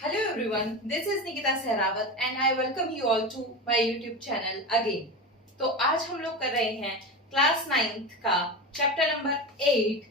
Hello everyone, this is Nikita Sehrawat and I welcome you all to my YouTube channel again. तो आज हम लोग कर रहे हैं क्लास 9th का chapter number 8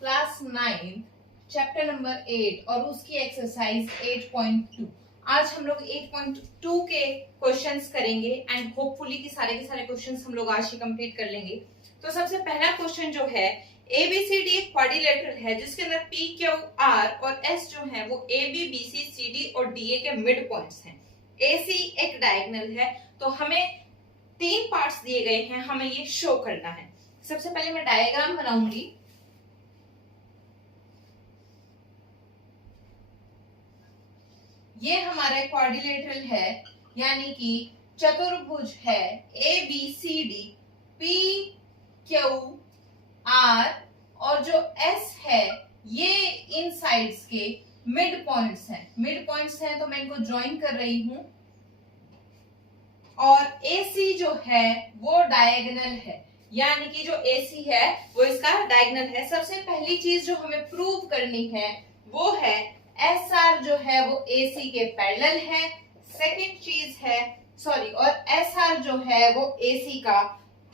class 9 chapter number 8 और उसकी एक्सरसाइज 8.2। आज हम लोग 8.2 के क्वेश्चंस करेंगे एंड होपफुली कि सारे के सारे क्वेश्चंस हम लोग आज ही कंप्लीट कर लेंगे। तो सबसे पहला क्वेश्चन जो है ABCD एक क्वाड्रिलेटरल है जिसके अंदर PQR और S जो है वो AB BC CD और DA के मिड पॉइंट्स हैं। AC एक डायगोनल है तो हमें 3 पार्ट्स दिए गए हैं, हमें ये शो करना है। सबसे पहले मैं डायग्राम बनाऊंगी। ये हमारा क्वाड्रिलेटरल है यानी कि चतुर्भुज है ABCD PQR और जो S है ये इन साइड्स के मिड पॉइंट्स हैं। मिड पॉइंट्स हैं तो मैं इनको ज्वाइन कर रही हूं और AC जो है वो डायगोनल है यानी कि जो AC है वो इसका डायगोनल है। सबसे पहली चीज जो हमें प्रूव करनी है वो है SR जो है वो AC के पैरेलल है। सेकंड चीज है और SR जो है वो AC का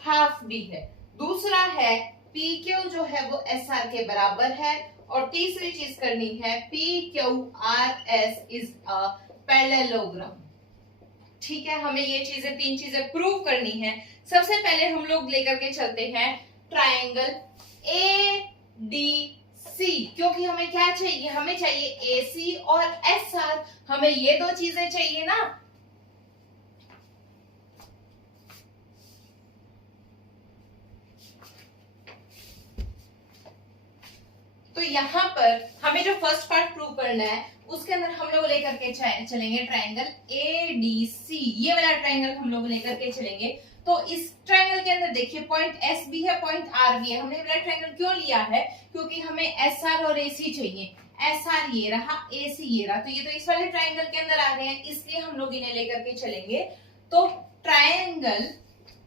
हाफ भी है। दूसरा है PQ जो है वो SR के बराबर है और तीसरी चीज करनी है PQRS इज अ पैरेललोग्राम। ठीक है, हमें ये तीन चीजें प्रूव करनी है। सबसे पहले हम लोग लेकर के चलते हैं ट्रायंगल ADC, क्योंकि हमें क्या चाहिए, हमें चाहिए AC और SR, हमें ये दो चीजें चाहिए ना। तो यहाँ पर हमें जो फर्स्ट पार्ट प्रूव करना है उसके अंदर हम लोग लेकर के चलेंगे ट्रायंगल ADC। ये वाला ट्रायंगल हम लोग लेकर के चलेंगे। तो इस ट्रायंगल के अंदर देखिए पॉइंट S भी है, पॉइंट R भी है। हमने वाला ट्रायंगल क्यों लिया है, क्योंकि हमें SR और AC चाहिए। SR ये रहा, AC ये रहा, तो ये तो इस वाले ट्रायंगल के अंदर आ गए हैं, इसलिए हम लोग इन्हें लेकर के चलेंगे। तो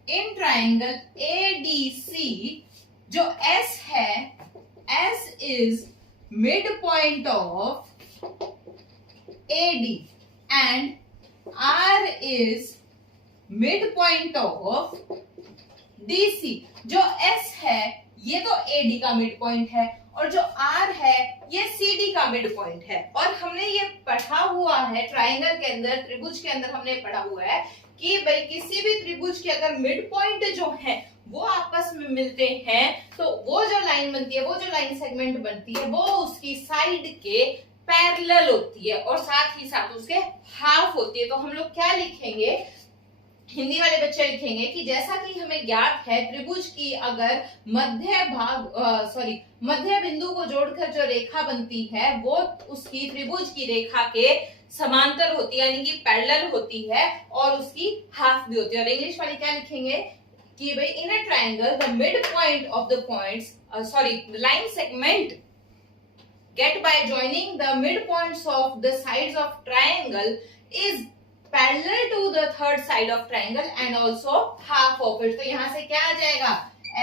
इन ट्रायंगल ADC जो S है, S is midpoint of AD and R is midpoint of DC। जो S है ये तो AD का मिड पॉइंट है और जो R है ये CD का मिड पॉइंट है। और हमने ये पढ़ा हुआ है ट्रायंगल के अंदर, त्रिभुज के अंदर हमने पढ़ा हुआ है कि भाई किसी भी त्रिभुज के अगर मिड पॉइंट जो है वो आपस में मिलते हैं तो वो जो लाइन बनती है, वो जो लाइन सेगमेंट बनती है वो उसकी साइड के पैरेलल होती है और साथ ही साथ उसके हाफ होती है। तो हम लोग क्या लिखेंगे, हिंदी वाले बच्चे लिखेंगे कि जैसा कि हमें ज्ञात है त्रिभुज की अगर मध्य बिंदु को जोड़कर जो रेखा बनती है वो उसकी त्रिभुज की रेखा के समांतर होती है यानी कि पैरेलल होती है और उसकी हाफ भी होती है। और इंग्लिश वाली क्या लिखेंगे कि भाई in a triangle the midpoint of the points the line segment get by joining the midpoints of the sides of triangle is parallel to the third side of triangle and also half of it। तो यहाँ से क्या आ जाएगा,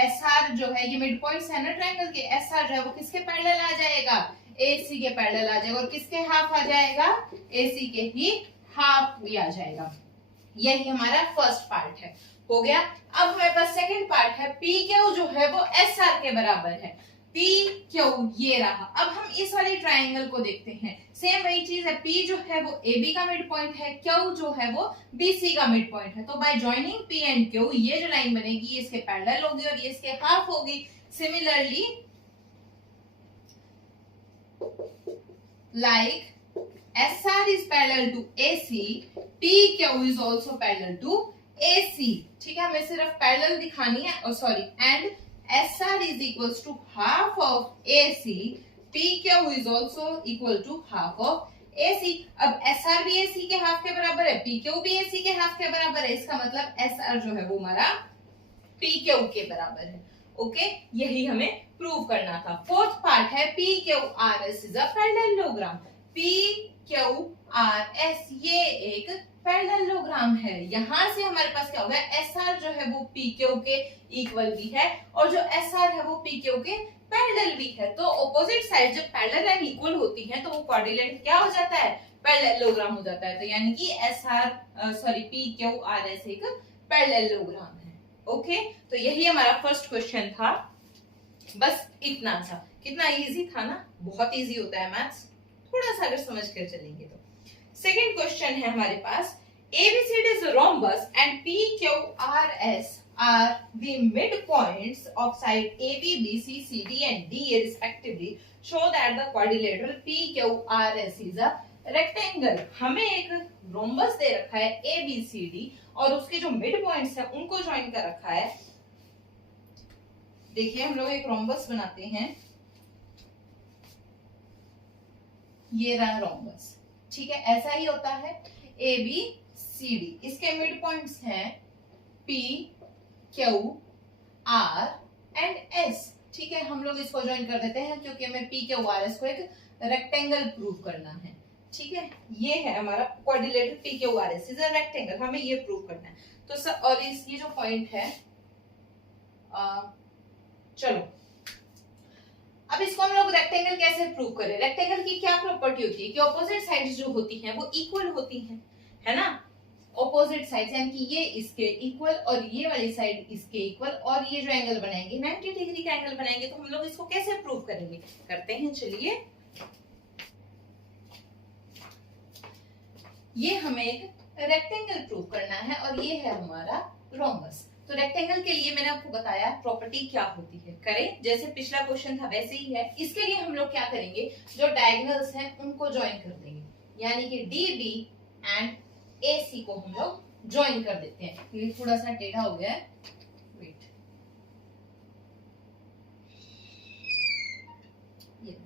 SR जो है ये mid points है ना ट्रायंगल के, SR जो है वो किसके पैरेलल आ जाएगा, AC के पैरेलल आ जाएगा और किसके हाफ आ जाएगा, AC के ही हाफ भी आ जाएगा। यही हमारा फर्स्ट पार्ट है, हो गया। अब हमारे पास सेकंड पार्ट है PQ जो है वो SR के बराबर है। PQ ये रहा। अब हम इस वाले ट्रायंगल को देखते हैं, सेम वही चीज है। P जो है वो AB का मिड पॉइंट है, Q जो है वो BC का मिड पॉइंट है। तो bye joining P and Q ये जो लाइन बनेगी ये इसके पैरेलल होगी और ये इसके हाफ होगी। Similarly like SR is parallel to AC, PQ is also parallel to AC। ठीक है, हमें सिर्फ पैरेलल दिखानी है and SR is equals to half of AC, PQ is also equal to half of AC। अब SR भी AC के half के बराबर है, PQ भी AC के हाफ के बराबर है, इसका मतलब SR जो है वो हमारा PQ के बराबर है। ओके, यही हमें प्रूव करना था। फोर्थ पार्ट है PQRS is a parallelogram. PQRS ये एक पैरेललोग्राम है। यहां से हमारे पास क्या हो गया, SR जो है वो PQ के इक्वल भी है और जो SR है वो PQ के पैरेलल भी है। तो ऑपोजिट साइड जब पैरेलल एंड इक्वल होती है तो वो क्वाड्रिलेटरल क्या हो जाता है, पैरेललोग्राम हो जाता है। तो यानी कि पी क्यू आर एस एक पैरेललोग्राम है। ओके, तो यही हमारा फर्स्ट क्वेश्चन था। बस इतना सा, कितना इजी था ना, बहुत इजी होता है मैथ्स थोड़ा सा अगर समझ कर चलेंगे तो। सेकेंड क्वेश्चन है हमारे पास, ABCD is a rhombus and PQRS are the midpoints of side AB, BC, CD and DA respectively. Show that the quadrilateral PQRS is a rectangle. हमें एक रोम्बस दे रखा है ABCD और उसके जो मिड पॉइंट्स है उनको ज्वाइन कर रखा है। देखिए हम लोग एक रोम्बस बनाते हैं, ये रहा रोम्बस, ठीक है, ऐसा ही होता है ABCD। इसके मिड पॉइंट्स हैं P, Q, R and S, ठीक है। हम लोग इसको ज्वाइन कर देते हैं क्योंकि हमें PQRS को एक रेक्टेंगल प्रूव करना है, ठीक है। ये है हमारा quadrilateral PQRS is a rectangle, हमें ये प्रूव करना है। तो सर और इस ये जो पॉइंट है चलो अब इसको हम लोग रेक्टेंगल कैसे प्रूव करें। रेक्टेंगल की क्या प्रॉपर्टी होती है कि ऑपोजिट साइड्स जो होती हैं वो इक्वल होती हैं, है ना। ऑपोजिट साइड्स यानी कि ये इसके इक्वल और ये वाली साइड इसके इक्वल, और ये जो एंगल बनाएंगे 90 डिग्री का एंगल बनाएंगे। तो हम लोग इसको कैसे प्रूव करेंगे, करते हैं चलिए। ये हमें एक रेक्टेंगल प्रूव करना है और ये है हमारा रोम्बस। तो रेक्टेंगल के लिए मैंने आपको बताया प्रॉपर्टी क्या होती है, करें जैसे पिछला क्वेश्चन था वैसे ही है। इसके लिए हम लोग क्या करेंगे, जो डायगोनल्स हैं उनको ज्वाइन कर देंगे, यानी कि DB एंड AC को हम लोग ज्वाइन कर देते हैं। ये थोड़ा सा टेढ़ा हो गया है, वेट, ये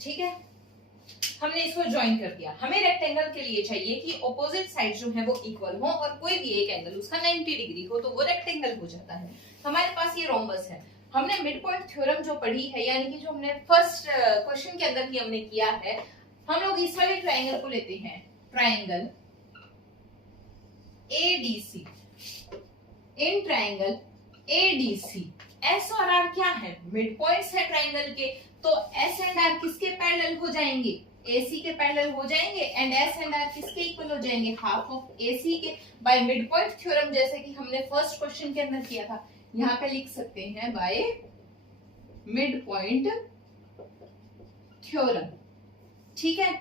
ठीक है, हमने इसको ज्वाइन कर दिया। हमें रेक्टेंगल के लिए चाहिए कि ऑपोजिट साइड जो है वो इक्वल हो और कोई भी एक एंगल उसका 90 डिग्री हो, तो वो रेक्टेंगल हो जाता है। हमारे पास ये रोम्बस है। हमने मिड पॉइंट थ्योरम जो पढ़ी है, यानी कि जो हमने फर्स्ट क्वेश्चन के अंदर ही हमने किया है, हम लोग इस वाले ट्रायंगल को लेते हैं, triangle ADC। In triangle ADC S और R क्या है, मिड पॉइंट्स है ट्रायंगल के। तो S एंड R किसके पैरेलल हो जाएंगे, AC के पैरेलल हो जाएंगे, एंड S एंड R किसके इक्वल हो जाएंगे, हाफ ऑफ AC के। बाय मिड पॉइंट थ्योरम, जैसे कि हमने फर्स्ट क्वेश्चन के अंदर किया था, यहाँ पे लिख सकते हैं बाय मिड पॉइंट थ्योरम, ठीक है।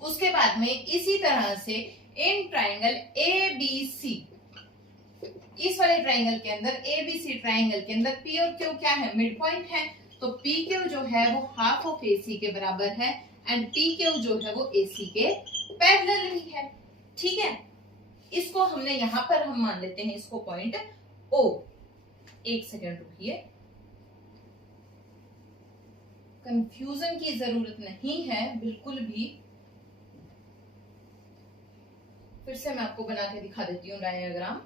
उसके बाद में इसी तरह से इन ट्रायंगल ABC, इस वाले ट्रायंगल के अंदर ABC ट्रायंगल के अंदर P और Q क्या है, मिड पॉइंट है। तो PQ जो है वो हाफ ऑफ AC के बराबर है एंड PQ जो है वो AC के पैरेलल ही है, ठीक है। इसको हमने यहां पर हम मान लेते हैं इसको पॉइंट O। एक सेकंड रुकिए, कंफ्यूजन की जरूरत नहीं है बिल्कुल भी। फिर से मैं आपको बना के दिखा देती हूँ डायग्राम,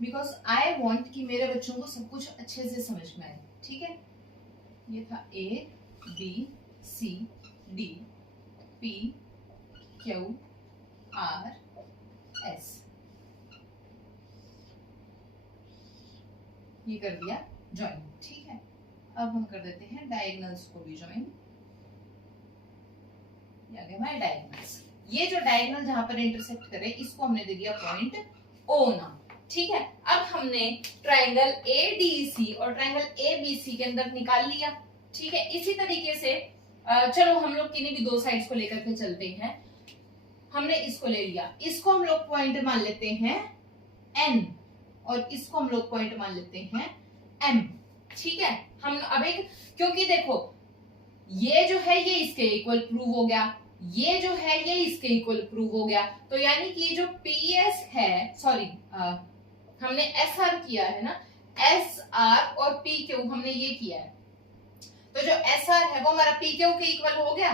बिकॉज आई वॉन्ट कि मेरे बच्चों को सब कुछ अच्छे से समझ में आए, ठीक है। ये था A B C D P Q R S, ये कर दिया ज्वाइन, ठीक है। अब हम कर देते हैं डायगोनल्स को भी ज्वाइन, ये आ गया हमारे डायगोनल्स। ये जो डायगोनल जहां पर इंटरसेक्ट करे इसको हमने दे दिया पॉइंट O नाम, ठीक है। अब हमने ट्रायंगल ADC और ट्रायंगल ABC के अंदर निकाल लिया, ठीक है। इसी तरीके से चलो हम लोग किन्हीं भी दो साइड्स को लेकर के चलते हैं। हमने इसको ले लिया, इसको हम लोग पॉइंट मान लेते हैं N और इसको हम लोग पॉइंट मान लेते हैं M, ठीक है। हम अब एक, क्योंकि देखो ये जो है ये इसके इक्वल प्रूव हो गया, ये जो है ये इसके इक्वल प्रूव हो गया, तो यानी कि ये जो PS है, सॉरी हमने SR किया है ना, SR और PQ हमने ये किया है, तो जो SR है वो हमारा PQ के इक्वल हो गया।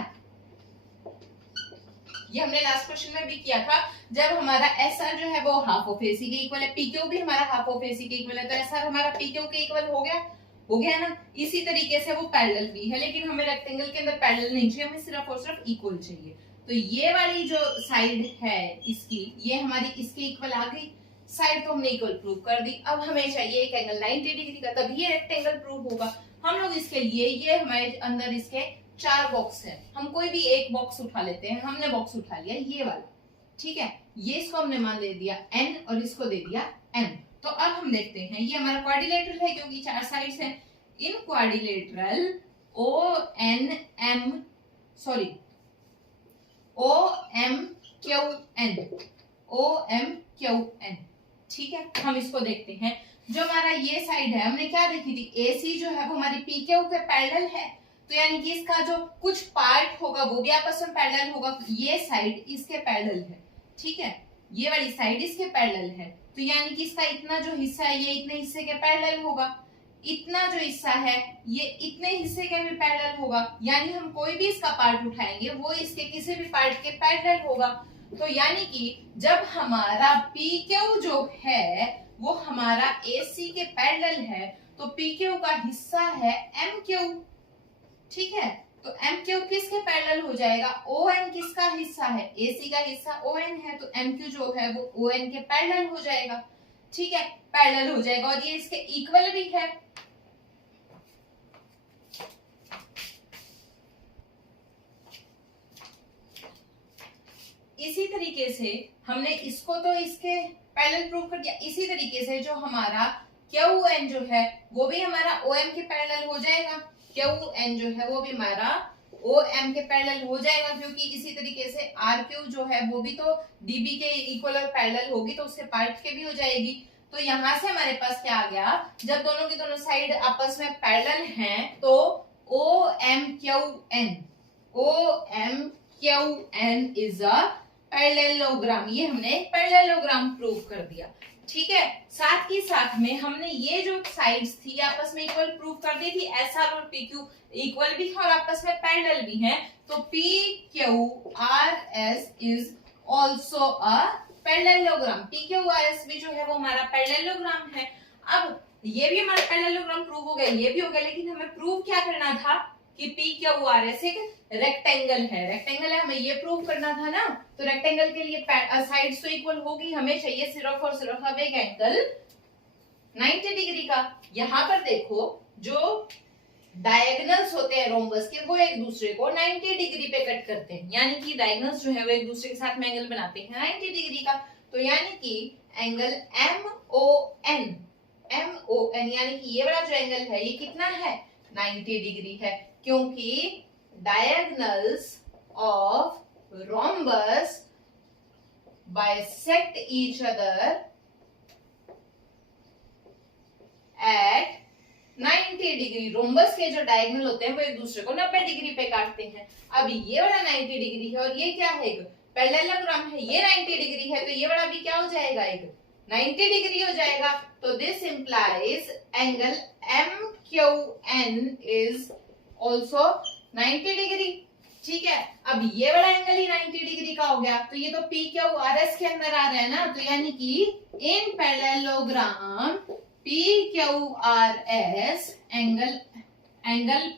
ये हमने लास्ट क्वेश्चन में भी किया था, जब हमारा SR जो है वो हाफ ऑफ AC के इक्वल है, PQ भी हमारा हाफ ऑफ AC के इक्वल है, तो SR हमारा PQ के इक्वल हो गया ना। इसी तरीके से वो पैरेलल भी है, लेकिन हमें रेक्टेंगल के अंदर पैरेलल नहीं चाहिए, हमें सिर्फ और सिर्फ इक्वल चाहिए। तो ये वाली जो साइड है इसकी, ये हमारी इसके इक्वल आ गई। साइड तो हमने इक्वल प्रूव कर दी। अब हमें चाहिए एक एंगल 90 डिग्री का, तभी ये रेक्टेंगल प्रूव होगा। हम लोग इसके लिए, ये हमारे अंदर इसके 4 बॉक्स है, हम कोई भी एक बॉक्स उठा लेते हैं। हमने बॉक्स उठा लिया ये वाला, ठीक है, ये इसको हमने मान दे दिया n और इसको दे दिया m। तो अब हम देखते हैं, ये हमारा क्वाड्रिलेटरल है क्योंकि 4 साइड्स हैं। इन क्वाड्रिलेटरल OMQN, ठीक है। हम इसको देखते हैं, जो हमारा ये साइड है, हमने क्या देखी थी, AC जो है वो हमारी PQ के पैरेलल है, तो यानी कि इसका जो कुछ पार्ट होगा वो भी आपस में पैरेलल होगा। ये साइड इसके पैरेलल है, ठीक है, ये वाली साइड इसके पैरेलल है, तो यानी कि इसका इतना जो हिस्सा है ये इतने हिस्से के पैरेलल होगा, इतना जो हिस्सा है ये इतने हिस्से के भी पैरेलल होगा। यानी हम कोई भी इसका पार्ट उठाएंगे वो इसके किसी भी पार्ट के पैरेलल होगा। तो यानी कि जब हमारा PQ जो है वो हमारा AC के पैरेलल है, तो PQ का हिस्सा है MQ, ठीक है। तो MQ किसके पैरेलल हो जाएगा, ON किसका हिस्सा है, AC का हिस्सा ON है, तो MQ जो है वो ON के पैरेलल हो जाएगा, ठीक है, पैरेलल हो जाएगा, और ये इसके इक्वल भी है। इसी तरीके से हमने इसको तो इसके पैरेलल प्रूव कर दिया। इसी तरीके से जो हमारा QN जो है वो भी हमारा OM के पैरेलल हो जाएगा, QN जो है वो भी हमारा OM के पैरेलल हो जाएगा, क्योंकि इसी तरीके से RQ जो है वो भी तो DB के इक्वल और पैरेलल होगी, तो उसके पार्ट के भी हो जाएगी। तो यहाँ से हमारे पास क्या आ गया, जब दोनों की दोनों साइड आपस में पैरेलल हैं तो OMQN इज अ पैरेललोग्राम, ये हमने पैरेललोग्राम प्रूव कर दिया, ठीक है। साथ ही साथ में हमने ये जो साइड्स थी आपस में इक्वल प्रूव कर दी थी, SR और PQ इक्वल भी है और आपस में पैरेलल भी हैं, तो PQRS is also a parallelogram. PQRS भी जो है वो हमारा पैरेललोग्राम है। अब ये भी हमारा पैरेललोग्राम प्रूव हो गया, ये भी हो गया, लेकिन हमें प्रूव क्या करना था कि PQRS एक रेक्टेंगल है। रेक्टेंगल है, हमें ये प्रूव करना था ना, तो रेक्टेंगल के लिए साइड्स तो इक्वल होगी, हमें चाहिए सिर्फ और सिर्फ अब एक एंगल 90 डिग्री का। यहाँ पर देखो, जो डायगोनल्स होते हैं रोम्बस के वो एक दूसरे को 90 डिग्री पे कट करते हैं, यानी कि डायगोनल्स जो है वो एक दूसरे के साथ में एंगल बनाते हैं 90 डिग्री का। तो यानी कि एंगल MON यानी कि ये वाला जो एंगल है ये कितना है, 90 डिग्री है, क्योंकि diagonals of rhombus bisect each other at 90 degree. Rhombus के जो डायगोनल होते हैं वो एक दूसरे को 90 डिग्री पे काटते हैं। अब ये वाला 90 डिग्री है और ये क्या है, एक पैरेललोग्राम है, ये 90 डिग्री है, तो ये वाला भी क्या हो जाएगा, एक 90 डिग्री हो जाएगा। तो this implies angle MQN is also 90 degree, ठीक है। अब ये वाला एंगल ही 90 डिग्री का हो गया, तो ये तो PQRS के अंदर आ रहा है ना, तो यानी कि इन पैरेललोग्राम PQRS एंगल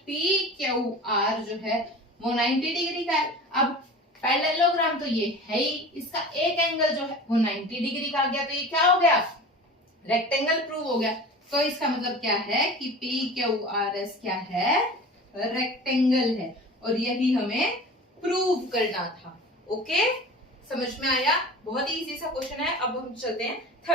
PQR जो है वो 90 डिग्री का है। अब पैरेललोग्राम तो ये है ही, इसका एक एंगल जो है वो 90 डिग्री का आ गया, तो ये क्या हो गया, रेक्टेंगल प्रूव हो गया। तो इसका मतलब क्या है कि PQRS क्या है, रेक्टेंगल है, और यही हमें प्रूव करना था। ओके, समझ में आया, बहुत ही इजी सा क्वेश्चन है। अब हम चलते हैं थर्ड